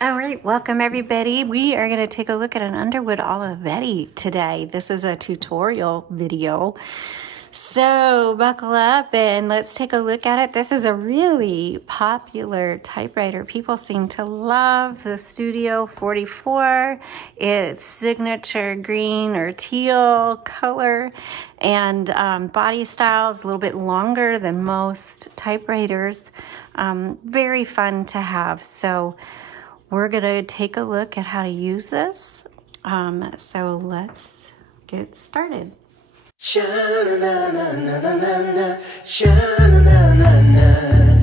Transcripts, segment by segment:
All right, welcome everybody. We are going to take a look at an Underwood-Olivetti today. This is a tutorial video. So buckle up and let's take a look at it. This is a really popular typewriter. People seem to love the Studio 44. It's signature green or teal color, and body style is a little bit longer than most typewriters. Very fun to have. So we're going to take a look at how to use this. So let's get started. Sha-na-na-na-na-na-na, sha-na-na-na-na.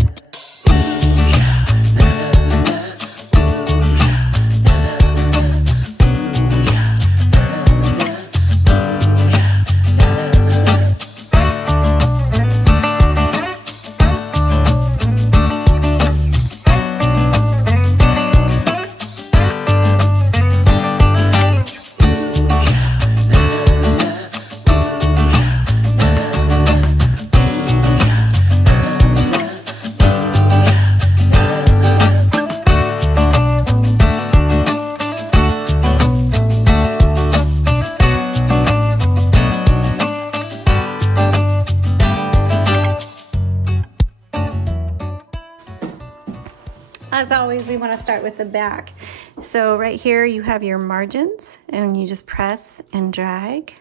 As always, we want to start with the back. So right here you have your margins, and you just press and drag.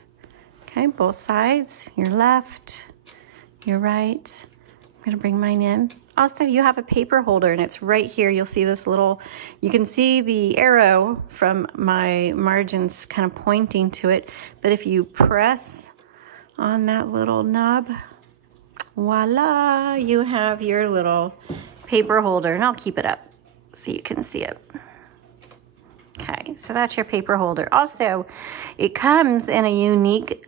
Okay, both sides, your left, your right. I'm going to bring mine in. Also, you have a paper holder, and it's right here. You'll see this little, you can see the arrow from my margins kind of pointing to it. But if you press on that little knob, voila, you have your little paper holder, and I'll keep it up so you can see it. Okay, so that's your paper holder. Also, it comes in a unique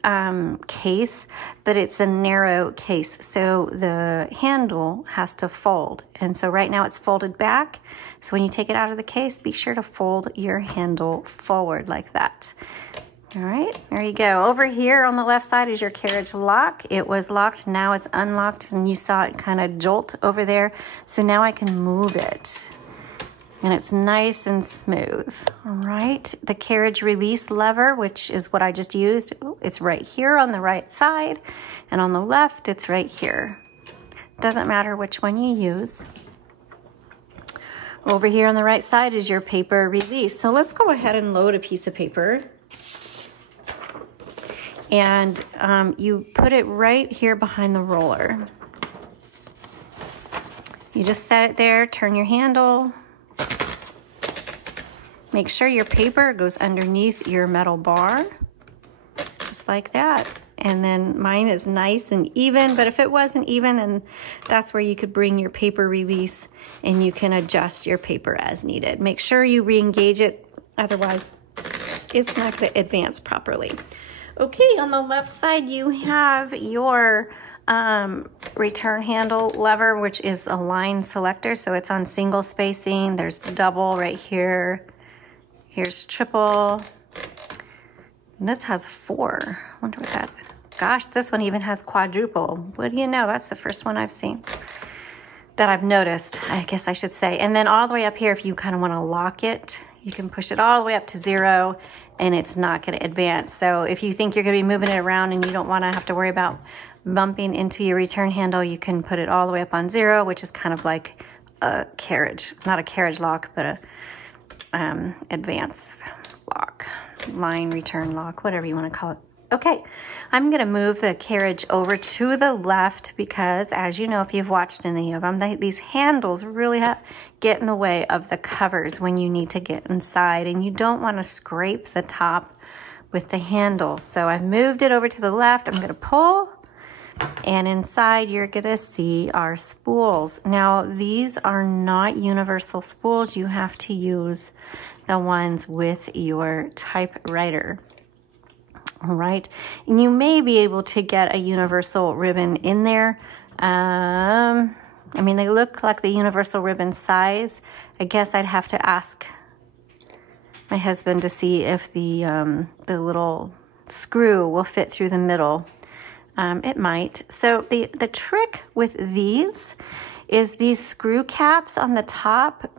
case, but it's a narrow case, so the handle has to fold. And so right now it's folded back, so when you take it out of the case, be sure to fold your handle forward like that. All right, there you go. Over here on the left side is your carriage lock. It was locked, now it's unlocked, and you saw it kind of jolt over there. So now I can move it, and it's nice and smooth. All right, the carriage release lever, which is what I just used, it's right here on the right side, and on the left, it's right here. Doesn't matter which one you use. Over here on the right side is your paper release. So let's go ahead and load a piece of paper. And you put it right here behind the roller. You just set it there, turn your handle. Make sure your paper goes underneath your metal bar, just like that. And then mine is nice and even, but if it wasn't even, then that's where you could bring your paper release and you can adjust your paper as needed. Make sure you re-engage it, otherwise it's not going to advance properly. Okay, on the left side, you have your return handle lever, which is a line selector. So it's on single spacing. There's double right here. Here's triple. And this has 4. I wonder what that, gosh, this one even has quadruple. What do you know? That's the first one I've seen that I've noticed, I guess I should say. And then all the way up here, if you kind of want to lock it, you can push it all the way up to 0. And it's not going to advance. So if you think you're going to be moving it around and you don't want to have to worry about bumping into your return handle, you can put it all the way up on 0, which is kind of like a carriage, not a carriage lock, but a advance lock, line return lock, whatever you want to call it. Okay, I'm going to move the carriage over to the left because, as you know, if you've watched any of them, these handles really get in the way of the covers when you need to get inside, and you don't want to scrape the top with the handle. So I've moved it over to the left. I'm going to pull, and inside you're going to see our spools. Now, these are not universal spools. You have to use the ones with your typewriter. All right, and you may be able to get a universal ribbon in there. I mean, they look like the universal ribbon size. I guess I'd have to ask my husband to see if the little screw will fit through the middle. It might. So the trick with these is these screw caps on the top.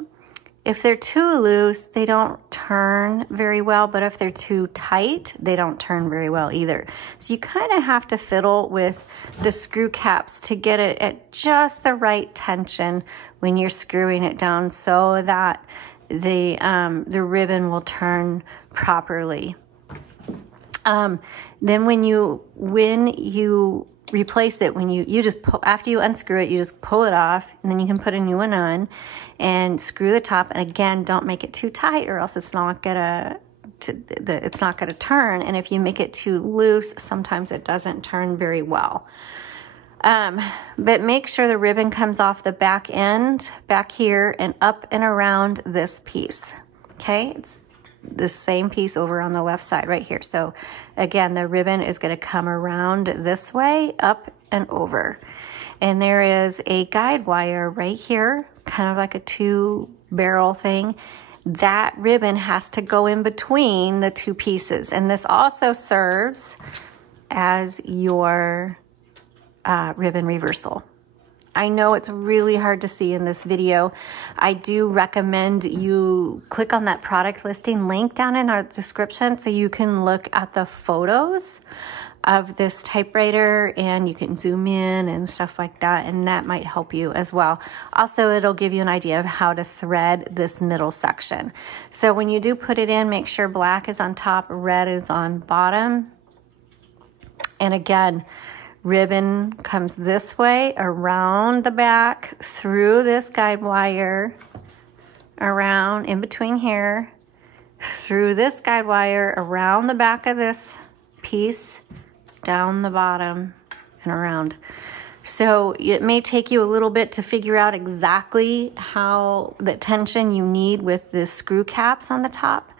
If they're too loose, they don't turn very well, but if they're too tight, they don't turn very well either. So you kind of have to fiddle with the screw caps to get it at just the right tension when you're screwing it down so that the ribbon will turn properly. Then when you replace it, when you just after you unscrew it, you just pull it off, and then you can put a new one on and screw the top. And again, don't make it too tight, or else it's not gonna turn. And if you make it too loose, sometimes it doesn't turn very well. But make sure the ribbon comes off the back end, back here, and up and around this piece. Okay, it's the same piece over on the left side right here. So again, the ribbon is going to come around this way, up and over. And there is a guide wire right here, kind of like a 2-barrel thing. That ribbon has to go in between the two pieces. And this also serves as your ribbon reversal. I know it's really hard to see in this video. I do recommend you click on that product listing link down in our description so you can look at the photos of this typewriter, and you can zoom in and stuff like that, and that might help you as well. Also, it'll give you an idea of how to thread this middle section. So when you do put it in, make sure black is on top, red is on bottom. And again, ribbon comes this way, around the back, through this guide wire, around in between here, through this guide wire, around the back of this piece, down the bottom, and around. So it may take you a little bit to figure out exactly how the tension you need with the screw caps on the top.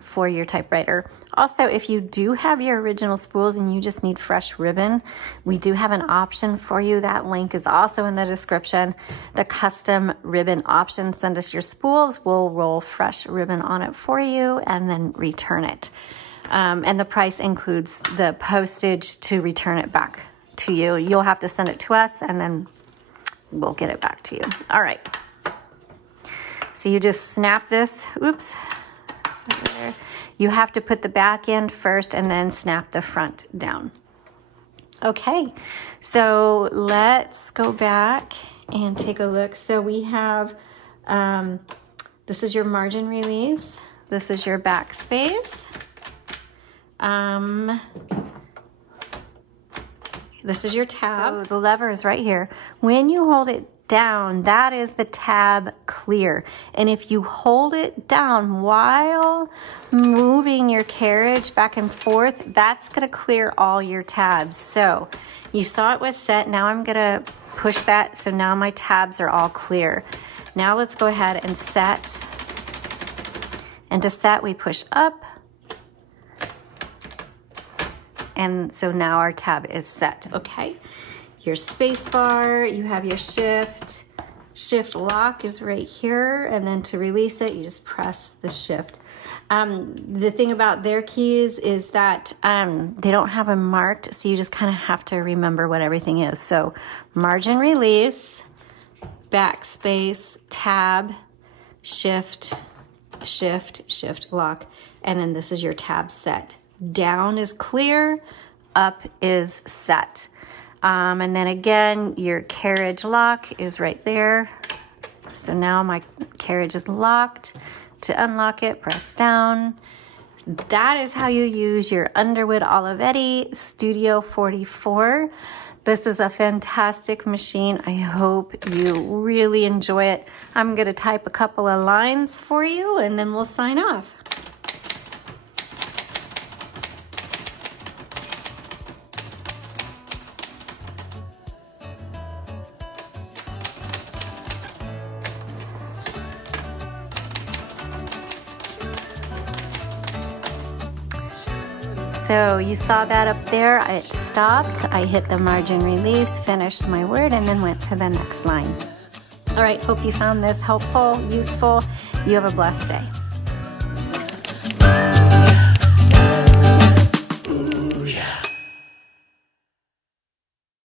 For your typewriter. Also, if you do have your original spools and you just need fresh ribbon, we do have an option for you. That link is also in the description. The custom ribbon option. Send us your spools. We'll roll fresh ribbon on it for you and then return it. And the price includes the postage to return it back to you. You'll have to send it to us and then we'll get it back to you. All right. So you just snap this. Oops. You have to put the back end first and then snap the front down. Okay, so let's go back and take a look. So we have, this is your margin release. This is your backspace. This is your tab. So the lever is right here. When you hold it down, that is the tab clear. And if you hold it down while moving your carriage back and forth, that's going to clear all your tabs. So you saw it was set. Now I'm going to push that. So now my tabs are all clear. Now let's go ahead and set. And to set, we push up. And so now our tab is set. Okay. Your space bar, you have your shift. Shift lock is right here, and then to release it, you just press the shift. The thing about their keys is that they don't have them marked, so you just kind of have to remember what everything is. So margin release, backspace, tab, shift, shift, shift, lock, and then this is your tab set. Down is clear, up is set. And then again, your carriage lock is right there. So now my carriage is locked. To unlock it, press down. That is how you use your Underwood-Olivetti Studio 44. This is a fantastic machine. I hope you really enjoy it. I'm going to type a couple of lines for you and then we'll sign off. So you saw that up there, it stopped, I hit the margin release, finished my word, and then went to the next line. All right, hope you found this helpful, useful. You have a blessed day.